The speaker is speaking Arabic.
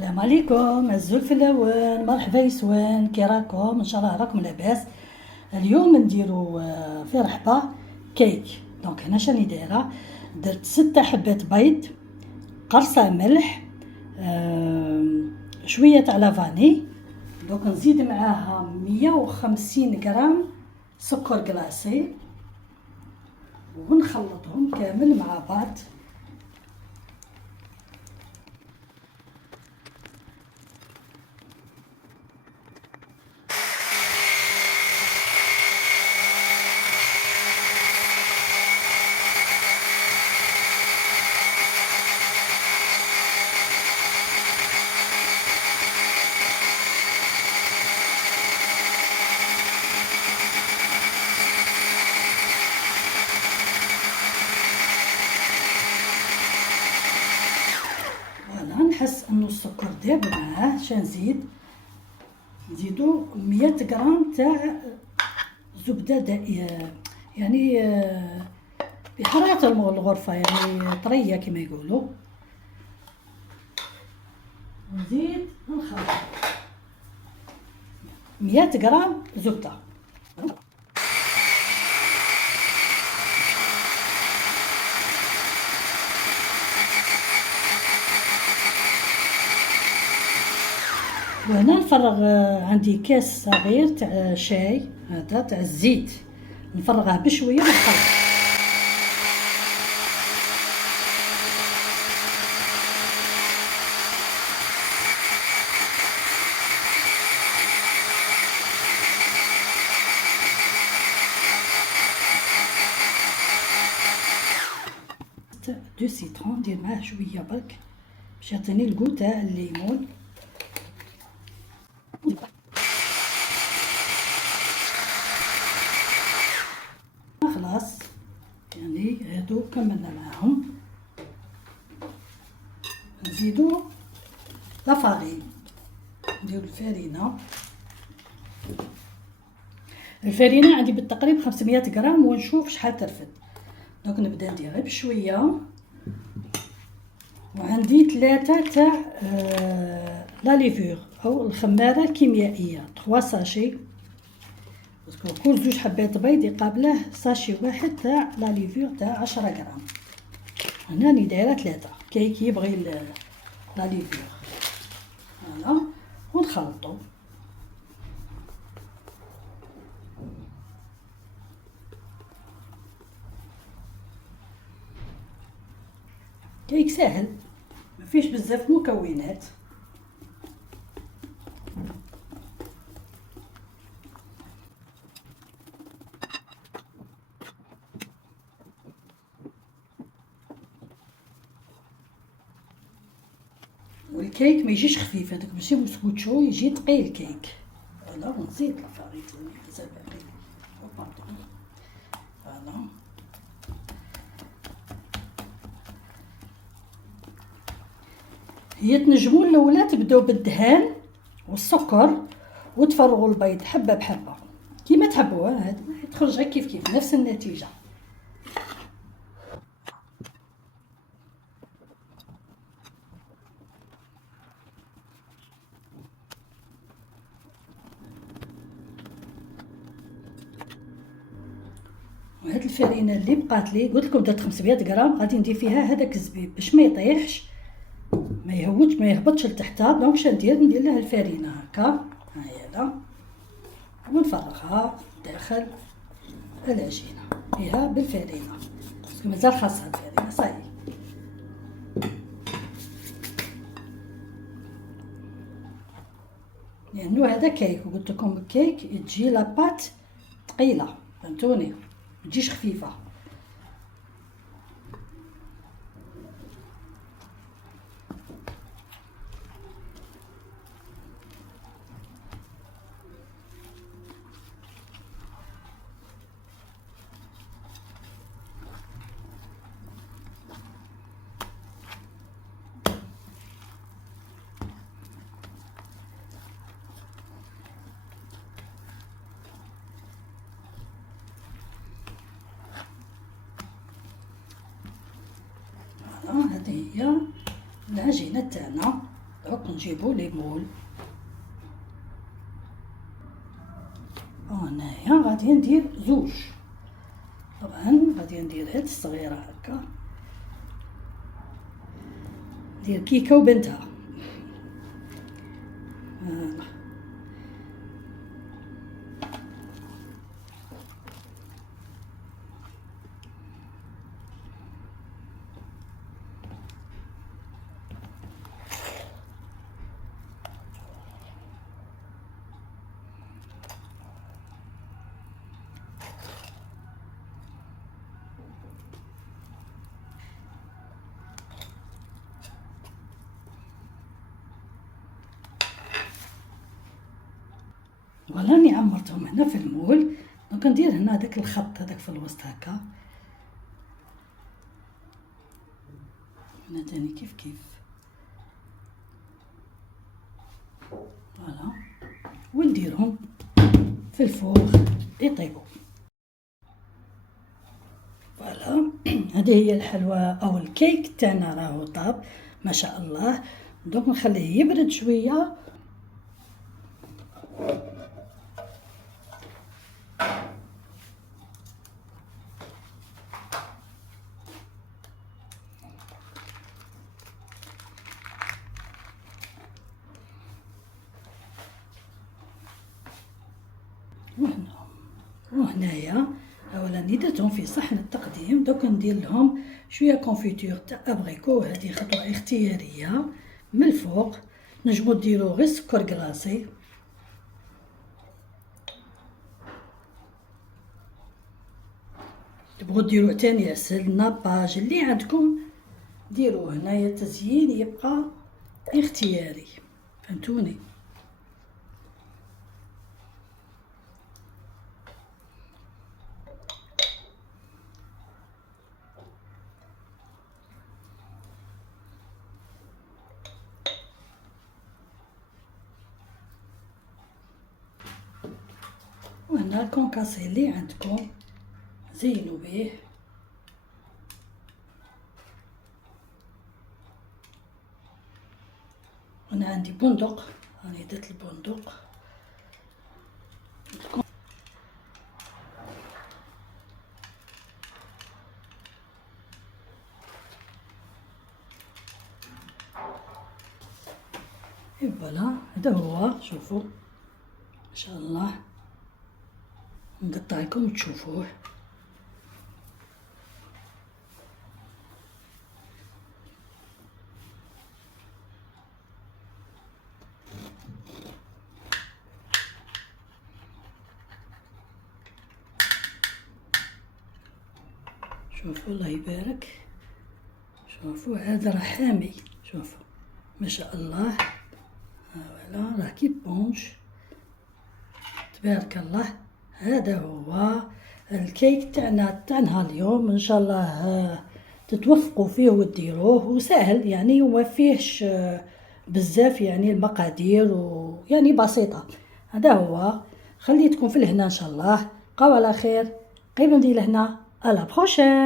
السلام عليكم عزو الفلاوان، مرحبا يسوان، كي راكم؟ ان شاء الله راكم لاباس. اليوم نديرو في رحبه كيك. دونك هنا شاني دايره، درت 6 حبات بيض، قرصه ملح، شويه تاع لافاني. دونك نزيد معاها 150 غرام سكر كلاصي ونخلطهم كامل مع بعض. فوالا نحس انه السكر داب معاه، شنزيد نزيدو 100 غرام تاع زبده دائيه، يعني بحرارة الغرفة، يعني طرية كما يقولوا. نزيد نخلط 100 غرام زبدة. وهنا نفرغ عندي كاس صغير تاع شاي، هذا تاع الزيت، نفرغه بشويه ونخلط. دو سيترون ندير معاه شويه برك باش يعطيني الكو تاع الليمون. خلاص يعني هادو كملنا معاهم. نزيدو لافارين، نديرو الفارينه عندي بالتقريب 500 غرام ونشوف شحال ترفد. دونك نبدا ندير غير بشويه. وعندي 3 تاع لا ليفور او الخماره الكيميائيه، 3 ساشي، باسكو كل 2 حبات بيض يقابله ساشي واحد تاع لا ليفور تاع 10 غرام. هنا راني دايره 3 كي يبغي لا ليفور. فوالا ونخلطو. كيك ساهل، ما فيش بزاف مكونات. والكيك ما يجيش خفيف، هذاك ماشي مسكوتشو، يجي ثقيل كيك. فوالا ونزيد لافاريت بزاف عليه. فوالا هي تنجموا الاولى تبداو بالدهان والسكر وتفرغوا البيض حبه بحبه كيما تحبوا. هذا تخرج غير كيف كيف نفس النتيجه. وهاد الفرينه اللي بقات لي قلت لكم درت 500 غرام، غادي ندير فيها هذاك الزبيب باش ما يطيحش، ما يهوتش، ما يهبطش لتحت. دونك ندير لها الفرينه هكا، ها هي لا، ونفرغها داخل العجينه فيها بالفرينه، باسكو مازال خاصها الفرينه. صاي لانه هذا كيك، وقلت لكم الكيك تجي لاباط ثقيله، فهمتوني، ما تجيش خفيفه. هذه هي العجينه تاعنا. دونك نجيبو لي مول. هنايا غادي ندير زوج، طبعا غادي ندير هاد الصغيرة هكا، ندير كيكة وبنتها. فوالا راني عمرتهم هنا في المول. دونك ندير هنا داك الخط هذاك في الوسط هكا، هنا تاني كيف كيف. فوالا ونديرهم في الفوغ يطيبوا. فوالا هذه هي الحلوى او الكيك تاعنا راهو طاب ما شاء الله. دونك نخليه يبرد شويه. وهنايا اولا درتهم في صحن التقديم. دوك ندير لهم شويه كونفيتور تاع ابريكو، هذه خطوه اختياريه. من الفوق نجمو ديرو غير سكر كلاصي، تبغوا ديرو تاني عسل ناباج اللي عندكم ديروه. هنايا التزيين يبقى اختياري، فهمتوني. وهنا الكونكاسي اللي عندكم زينوا به. انا عندي بندق، راني درت البندق. فوالا هذا هو، شوفوا ما شاء الله. نقطع لكم تشوفوه. شوفوا الله يبارك، شوفوا هذا راه حامي، شوفوا ما شاء الله. فوالا راه كي بونش تبارك الله. هذا هو الكيك تاعنا تاع اليوم. ان شاء الله تتوفقوا فيه وديروه، وسهل يعني وما فيهش بزاف يعني المقادير، ويعني بسيطه. هذا هو، خليتكم في الهنا ان شاء الله. بقاو على خير، قبل ندير لهنا على بروشين.